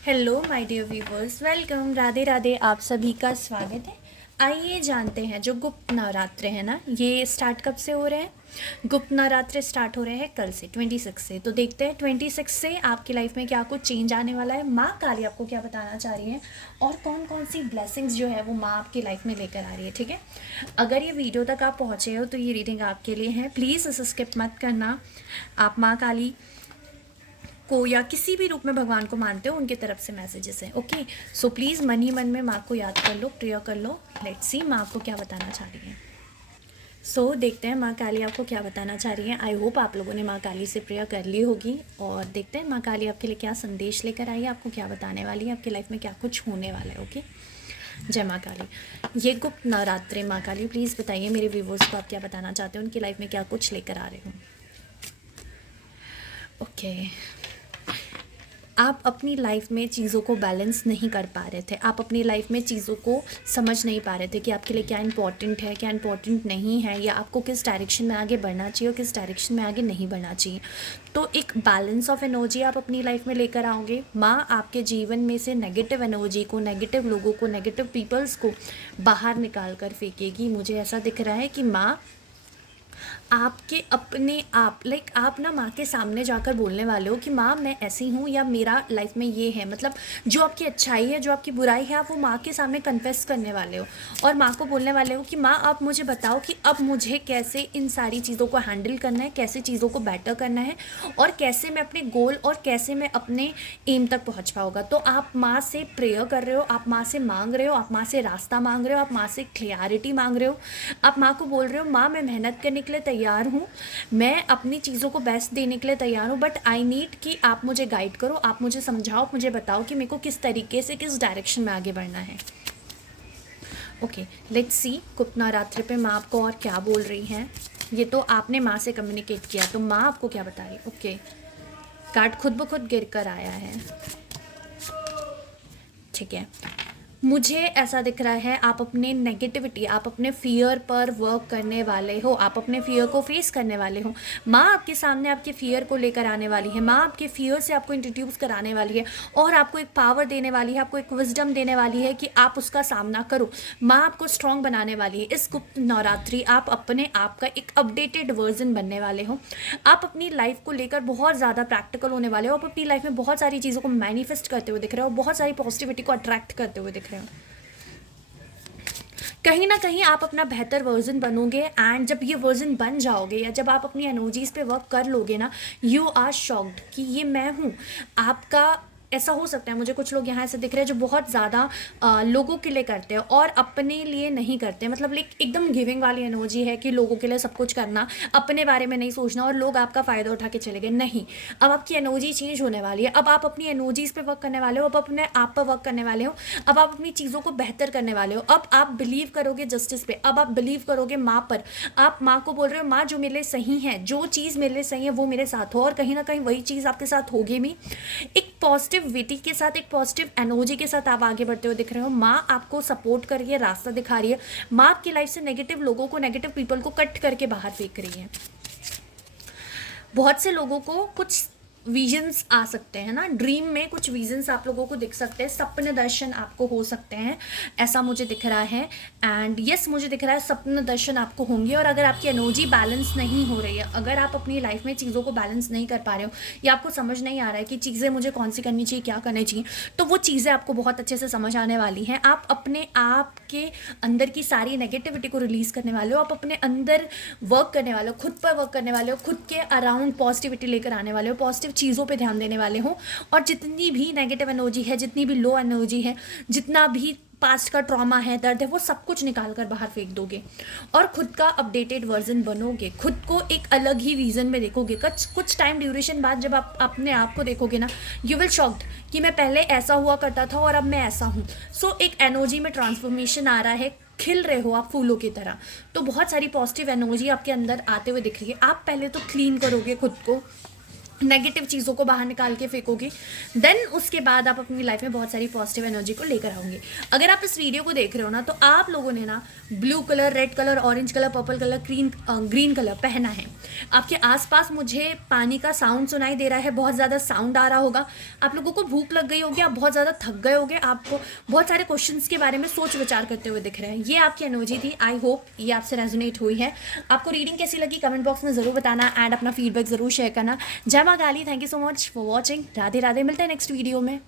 Hello my dear viewers, welcome. Radhe Radhe, आप सभी का स्वागत है। आइए जानते हैं, जो गुप्त नवरात्र है ना, ये स्टार्ट कब से हो रहे हैं। गुप्त नवरात्र स्टार्ट हो रहे हैं कल से 26 से। तो देखते हैं 26 से आपकी लाइफ में क्या कुछ चेंज आने वाला है, माँ काली आपको क्या बताना चाह रही है और कौन कौन सी ब्लेसिंग्स जो है वो माँ आपकी लाइफ में लेकर आ रही है। ठीक है, अगर ये वीडियो तक आप पहुँचे हो तो ये रीडिंग आपके लिए है। प्लीज़ इसे स्किप मत करना। आप माँ काली को या किसी भी रूप में भगवान को मानते हो, उनकी तरफ से मैसेजेस हैं। ओके, सो प्लीज़ मन ही मन में माँ को याद कर लो, प्रेयर कर लो। लेट्स सी माँ आपको क्या बताना चाह रही है। सो देखते हैं माँ काली आपको क्या बताना चाह रही है। आई होप आप लोगों ने माँ काली से प्रेयर कर ली होगी और देखते हैं माँ काली आपके लिए क्या संदेश लेकर आई है, आपको क्या बताने वाली है, आपकी लाइफ में क्या कुछ होने वाला है। ओके, जय माँ काली। ये गुप्त नवरात्रि, माँ काली प्लीज़ बताइए मेरे व्यूवर्स को आप क्या बताना चाहते हो, उनकी लाइफ में क्या कुछ लेकर आ रहे हो। ओके, आप अपनी लाइफ में चीज़ों को बैलेंस नहीं कर पा रहे थे, आप अपनी लाइफ में चीज़ों को समझ नहीं पा रहे थे कि आपके लिए क्या इंपॉर्टेंट है, क्या इंपॉर्टेंट नहीं है, या आपको किस डायरेक्शन में आगे बढ़ना चाहिए और किस डायरेक्शन में आगे नहीं बढ़ना चाहिए। तो एक बैलेंस ऑफ एनर्जी आप अपनी लाइफ में लेकर आओगे। माँ आपके जीवन में से नेगेटिव एनर्जी को, नेगेटिव लोगों को, नेगेटिव पीपल्स को बाहर निकाल कर फेंकेगी। मुझे ऐसा दिख रहा है कि माँ आपके अपने आप आप ना माँ के सामने जाकर बोलने वाले हो कि माँ मैं ऐसी हूँ, या मेरा लाइफ में ये है। मतलब जो आपकी अच्छाई है, जो आपकी बुराई है, आप वो माँ के सामने कन्फेस करने वाले हो और माँ को बोलने वाले हो कि माँ आप मुझे बताओ कि अब मुझे कैसे इन सारी चीज़ों को हैंडल करना है, कैसे चीज़ों को बेटर करना है और कैसे मैं अपने गोल और कैसे मैं अपने एम तक पहुँच पाऊँगा। तो आप माँ से प्रेयर कर रहे हो, आप माँ से मांग रहे हो, आप माँ से रास्ता मांग रहे हो, आप माँ से क्लियरिटी मांग रहे हो। आप माँ को बोल रहे हो माँ मैं मेहनत करने के लिए तैयार हूँ, मैं अपनी चीज़ों को बेस्ट देने के लिए तैयार हूँ, बट आई नीड कि आप मुझे गाइड करो, आप मुझे समझाओ, मुझे बताओ कि मेरे को किस तरीके से, किस डायरेक्शन में आगे बढ़ना है। ओके, लेट्स सी गुप्त नवरात्रि पे माँ आपको और क्या बोल रही हैं। ये तो आपने माँ से कम्युनिकेट किया, तो माँ आपको क्या बता रही है। ओके, कार्ड खुद ब खुद गिर कर आया है। ठीक है, मुझे ऐसा दिख रहा है आप अपने नेगेटिविटी, आप अपने फियर पर वर्क करने वाले हो, आप अपने फियर को फेस करने वाले हो। माँ आपके सामने आपके फियर को लेकर आने वाली है, माँ आपके फियर से आपको इंट्रोड्यूस कराने वाली है और आपको एक पावर देने वाली है, आपको एक विजडम देने वाली है कि आप उसका सामना करो। माँ आपको स्ट्रॉन्ग बनाने वाली है। इस गुप्त नवरात्रि आप अपने आप का एक अपडेटेड वर्जन बनने वाले हो। आप अपनी लाइफ को लेकर बहुत ज़्यादा प्रैक्टिकल होने वाले हो। आप अपनी लाइफ में बहुत सारी चीज़ों को मैनिफेस्ट करते हुए दिख रहे हो, बहुत सारी पॉजिटिविटी को अट्रैक्ट करते हुए दिख रहे हो। कहीं ना कहीं आप अपना बेहतर वर्जन बनोगे एंड जब ये वर्जन बन जाओगे या जब आप अपनी एनर्जीज पे वर्क कर लोगे ना, यू आर शॉक्ड कि ये मैं हूँ। आपका ऐसा हो सकता है, मुझे कुछ लोग यहाँ ऐसे दिख रहे हैं जो बहुत ज़्यादा लोगों के लिए करते हैं और अपने लिए नहीं करते। मतलब एकदम गिविंग वाली एनर्जी है कि लोगों के लिए सब कुछ करना, अपने बारे में नहीं सोचना और लोग आपका फ़ायदा उठा के चले गए। नहीं, अब आपकी एनर्जी चेंज होने वाली है। अब आप अपनी एनर्जीज पे वर्क करने वाले हो, अब अपने आप पर वर्क करने वाले हो, अब आप अपनी चीज़ों को बेहतर करने वाले हो। अब आप बिलीव करोगे जस्टिस पे, अब आप बिलीव करोगे माँ पर। आप माँ को बोल रहे हो माँ जो मेरे लिए सही है, जो चीज़ मेरे लिए सही है वो मेरे साथ हो, और कहीं ना कहीं वही चीज़ आपके साथ होगी भी। एक पॉजिटिविटी के साथ, एक पॉजिटिव एनर्जी के साथ आप आगे बढ़ते हुए दिख रहे हो। माँ आपको सपोर्ट कर रही है, रास्ता दिखा रही है। माँ आपकी लाइफ से नेगेटिव लोगों को, नेगेटिव पीपल को कट करके बाहर फेंक रही है। बहुत से लोगों को कुछ विजन्स आ सकते हैं ना, ड्रीम में कुछ विजन्स आप लोगों को दिख सकते हैं, सपने दर्शन आपको हो सकते हैं, ऐसा मुझे दिख रहा है। एंड यस, मुझे दिख रहा है सपने दर्शन आपको होंगे। और अगर आपकी एनर्जी बैलेंस नहीं हो रही है, अगर आप अपनी लाइफ में चीज़ों को बैलेंस नहीं कर पा रहे हो या आपको समझ नहीं आ रहा है कि चीज़ें मुझे कौन सी करनी चाहिए, क्या करनी चाहिए, तो वो चीज़ें आपको बहुत अच्छे से समझ आने वाली हैं। आप अपने आप के अंदर की सारी नेगेटिविटी को रिलीज़ करने वाले हो, आप अपने अंदर वर्क करने वाले हो, खुद पर वर्क करने वाले हो, खुद के अराउंड पॉजिटिविटी लेकर आने वाले हो, पॉजिटिव चीज़ों पे ध्यान देने वाले हो। और जितनी भी नेगेटिव एनर्जी है, जितनी भी लो एनर्जी है, जितना भी पास्ट का ट्रॉमा है, दर्द है, वो सब कुछ निकाल कर बाहर फेंक दोगे और खुद का अपडेटेड वर्जन बनोगे। खुद को एक अलग ही विजन में देखोगे। कुछ टाइम ड्यूरेशन बाद जब आप अपने आप को देखोगे ना, यू विल शॉक्ड कि मैं पहले ऐसा हुआ करता था और अब मैं ऐसा हूँ। सो एक एनर्जी में ट्रांसफॉर्मेशन आ रहा है, खिल रहे हो आप फूलों की तरह। तो बहुत सारी पॉजिटिव एनर्जी आपके अंदर आते हुए दिख रही है। आप पहले तो क्लीन करोगे खुद को, नेगेटिव चीज़ों को बाहर निकाल के फेंकोगे, देन उसके बाद आप अपनी लाइफ में बहुत सारी पॉजिटिव एनर्जी को लेकर आओगे। अगर आप इस वीडियो को देख रहे हो ना, तो आप लोगों ने ना blue colour, red colour, orange colour, purple colour, green colour पहना है। आपके आसपास मुझे पानी का साउंड सुनाई दे रहा है, बहुत ज़्यादा साउंड आ रहा होगा। आप लोगों को भूख लग गई होगी, आप बहुत ज़्यादा थक गए होगे, आपको बहुत सारे क्वेश्चंस के बारे में सोच विचार करते हुए दिख रहे हैं। ये आपकी एनर्जी थी। आई होप ये आपसे रेजोनेट हुई है। आपको रीडिंग कैसी लगी कमेंट बॉक्स में ज़रूर बताना एंड अपना फीडबैक ज़रूर शेयर करना। जय माँ Kali, thank you so much for watching. Radhe Radhe, मिलते हैं नेक्स्ट वीडियो में।